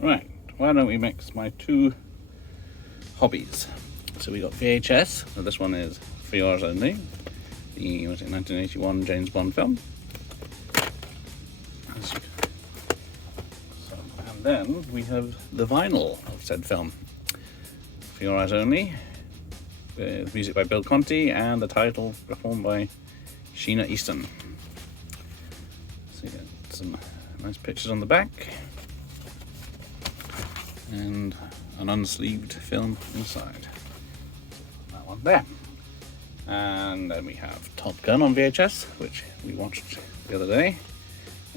Right, why don't we mix my two hobbies? So we got VHS, so this one is for yours only. The 1981 James Bond film. And then we have the vinyl of said film, for your eyes only, with music by Bill Conti and the title performed by Sheena Easton. So you get some nice pictures on the back and an unsleeved film inside. That one there. And then we have Top Gun on VHS, which we watched the other day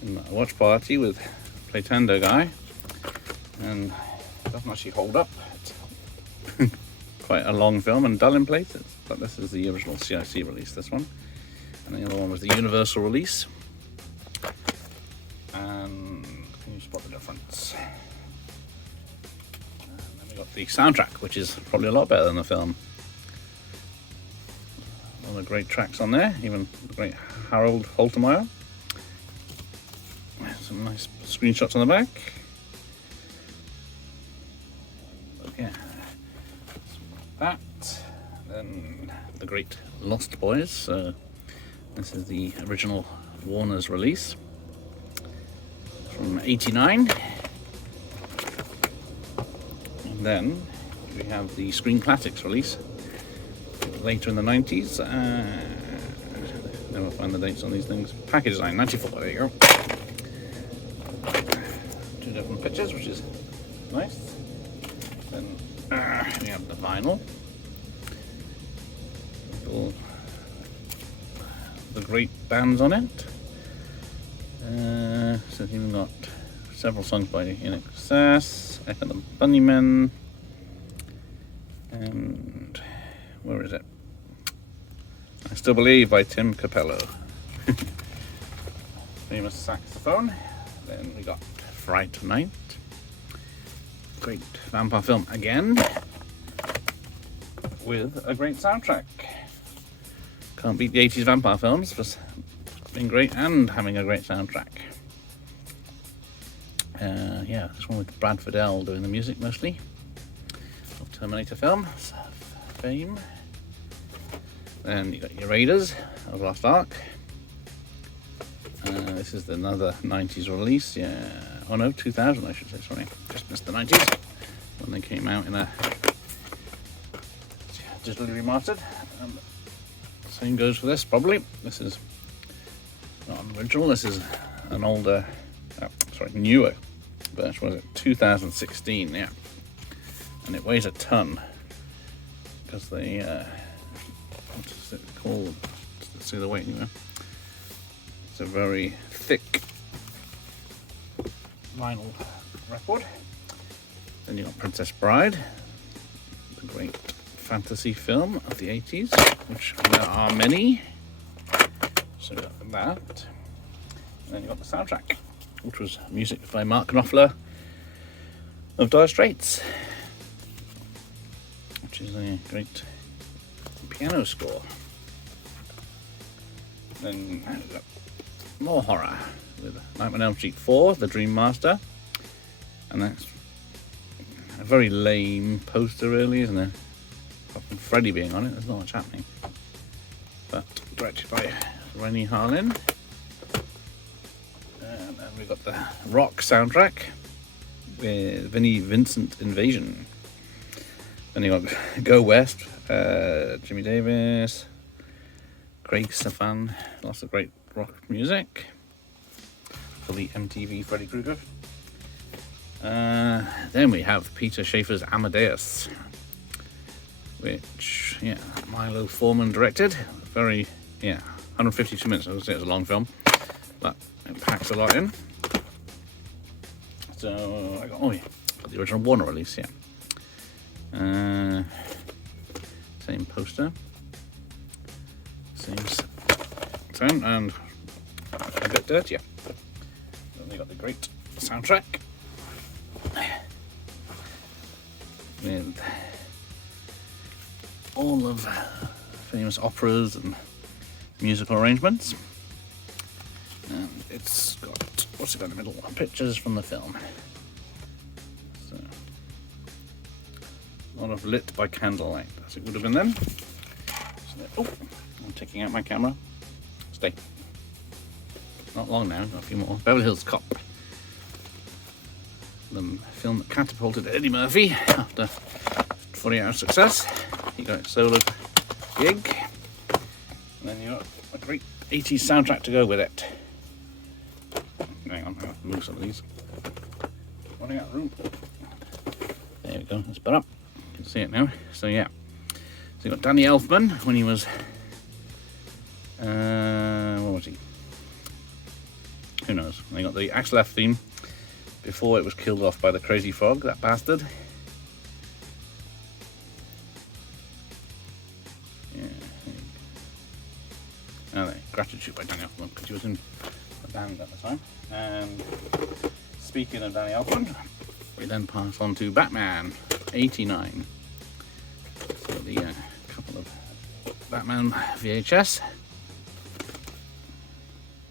in a watch party with Playtendo guy, and it doesn't actually hold up. It's quite a long film and dull in places, but this is the original CIC release, this one, and the other one was the Universal release. And can you spot the difference? And then we got the soundtrack, which is probably a lot better than the film. All the great tracks on there, even the great Harold Haltermeyer. Some nice screenshots on the back. But yeah, that. Then the great Lost Boys. This is the original Warner's release from '89. And then we have the Screen Classics release later in the 90s. Never find the dates on these things. Package design, 94, there you go. Two different pictures, which is nice. Then we have the vinyl. With all the great bands on it. So it's even got several songs by In Excess, Echo the Bunnymen, and where is it? I Still Believe by Tim Capello. Famous saxophone. Then we got Fright Night. Great vampire film again, with a great soundtrack. Can't beat the 80s vampire films for being great and having a great soundtrack. Yeah, this one with Brad Fiedel doing the music mostly of Terminator film fame. Then you got your Raiders of the Lost Ark. This is another 90s release. Yeah, oh no, 2000 I should say. Sorry, just missed the 90s when they came out in a digitally remastered. Same goes for this probably. This is not an original. This is an older, newer version. Was it 2016? Yeah, and it weighs a ton because they what is it called? Let's see the weight anyway. It's a very thick vinyl record. Then you got Princess Bride, the great fantasy film of the 80s, which there are many. So you got that. And then you got the soundtrack, which was music by Mark Knopfler of Dire Straits, which is a great piano score. Then we've got more horror with Nightmare on Elm Street 4, The Dream Master, and that's a very lame poster really, isn't it? Apart from Freddy being on it, there's not much happening. But directed by Rennie Harlin. And then we've got the rock soundtrack with Vinnie Vincent Invasion. Then you got Go West, Jimmy Davis, Craig Stefan, lots of great rock music for the MTV Freddy Krueger. Then we have Peter Shaffer's Amadeus, which, Milo Forman directed. Very, 152 minutes. I would say it's a long film, but it packs a lot in. So I got, the original Warner release, same poster, same sound, and a bit dirtier. Then we got the great soundtrack with all of famous operas and musical arrangements. And it's got, what's it got in the middle? Pictures from the film. A lot of lit by candlelight, as it would have been then. So, oh, I'm taking out my camera. Stay. Not long now, got a few more. Beverly Hills Cop. The film that catapulted Eddie Murphy after 40-hour success. He got a solo gig. And then you got a great 80s soundtrack to go with it. Hang on, I'll move some of these. Running out of room. There we go, that's better. You can see it now. So yeah. So you got Danny Elfman when he was what was he? Who knows? And you got the Axel F theme before it was killed off by the crazy frog, that bastard. Yeah. Oh, there. Gratitude by Danny Elfman, because he was in the band at the time. And speaking of Danny Elfman, we then pass on to Batman 89. So the couple of Batman VHS,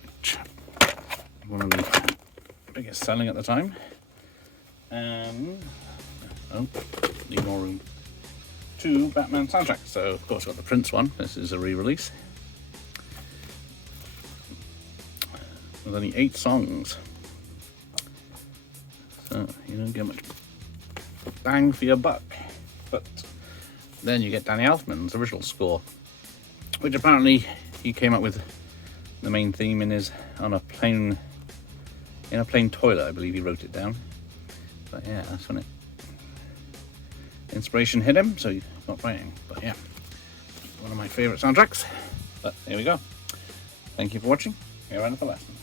which one of the biggest selling at the time. And oh, need more room. 2 Batman soundtracks. So of course we've got the Prince one. This is a re-release. With only 8 songs. So you don't get much bang for your buck. But then you get Danny Elfman's original score, which apparently he came up with the main theme in a plane toilet, I believe he wrote it down. But yeah, that's when inspiration hit him, so he got writing. But yeah, one of my favourite soundtracks. But there we go. Thank you for watching. Here are the lesson.